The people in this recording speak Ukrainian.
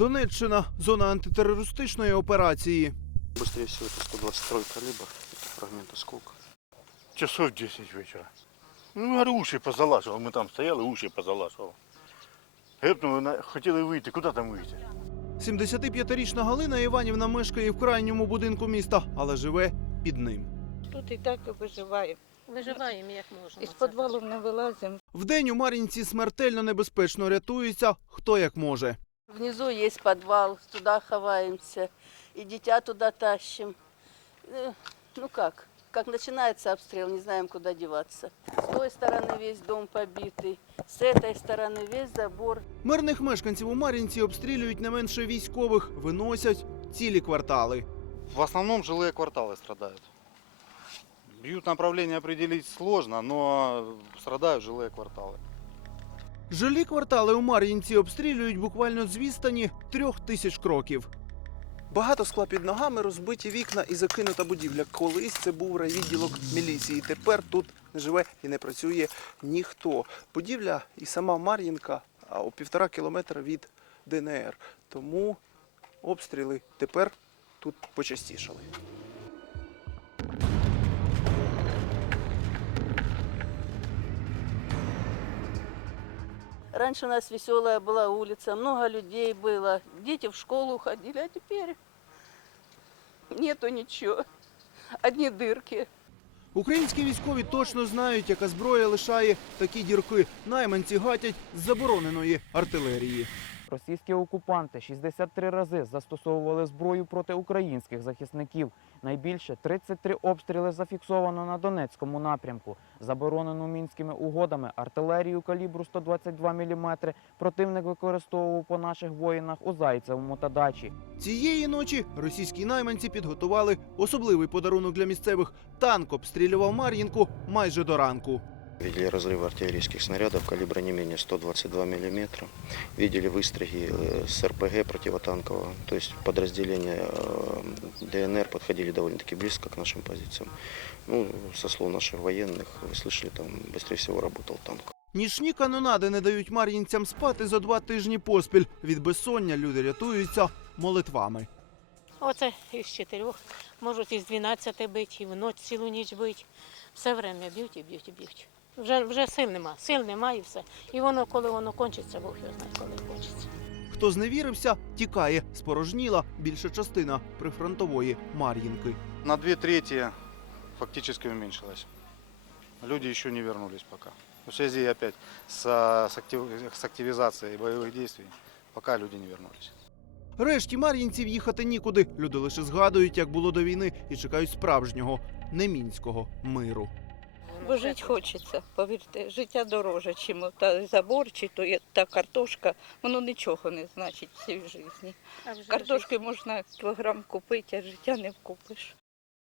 Донеччина зона антитерористичної операції. Быстрее всего это 122 калибр, это фрагмент осколка. Часов 10 вечора. Ну, говорю, уші позалашував. Ми там стояли, уші позалашував. Гепнули, на- хотіли вийти. Куди там вийти? 75-річна Галина Іванівна мешкає в крайньому будинку міста, але живе під ним. Тут і так виживаємо. Виживаємо як можемо. Із це підвалу не вилазимо. Вдень у Мар'їнці смертельно небезпечно рятується хто як може. Внизу есть подвал, туда ховаемся. И дитя туда тащим. Э, Ну как? Как начинается обстрел, не знаем, куда деваться. С той стороны весь дом побитый, с этой стороны весь забор. Мирних мешканців у Мар'їнці обстрілюють не менше військових, виносять цілі квартали. В основном жилые кварталы страдают. Бьют направление определить сложно, но страдают жилые кварталы. Жилі квартали у Мар'їнці обстрілюють буквально з відстані трьох тисяч кроків. Багато скла під ногами, розбиті вікна і закинута будівля. Колись це був райвідділок міліції. Тепер тут не живе і не працює ніхто. Будівля і сама Мар'їнка у півтора кілометра від ДНР. Тому обстріли тепер тут почастішали. Раньше у нас веселая была улица, много людей было, дети в школу ходили, а теперь нету ничего, одни дырки. Українські військові точно знають, яка зброя лишає такі дірки. Найманці гатять з забороненої артилерії. Російські окупанти 63 рази застосовували зброю проти українських захисників. Найбільше 33 обстріли зафіксовано на Донецькому напрямку. Заборонену мінськими угодами артилерію калібру 122 мм противник використовував по наших воїнах у Зайцевому та Дачі. Цієї ночі російські найманці підготували особливий подарунок для місцевих. Танк обстрілював Мар'їнку майже до ранку. Видели разрывы артиллерийских снарядов калибра не менее 122 мм. Видели выстрелы э, с РПГ противотанкового. То есть подразделения э, ДНР подходили довольно-таки близко к нашим позициям. Ну, со слов наших военных, вы слышали, там быстрее всего работал танк. Нічні канонади не дають мар'їнцям спати за два тижні поспіль. Від безсоння люди рятуються молитвами. Оце із чотирьох, можуть із 12 бити, і вночі цілу ніч бить. Все время б'ють і б'ють і б'ють. Вже, вже сил нема, сил нема і все. І воно, коли воно кончиться, Бог його знає, коли кончиться. Хто зневірився, тікає. Спорожніла більша частина прифронтової Мар'їнки. На две трети фактически уменьшилось. Люди еще не вернулись пока. В связи опять с, с, актив- с активизацией боевых действий, пока люди не вернулись. Решті мар'їнців їхати нікуди. Люди лише згадують, як було до війни, і чекають справжнього немінського миру. Бо жити хочеться, повірте, життя дороже, чим та забор, чи то та картошка. Воно нічого не значить в цій житті. Картошки можна кілограм купити, а життя не вкупиш.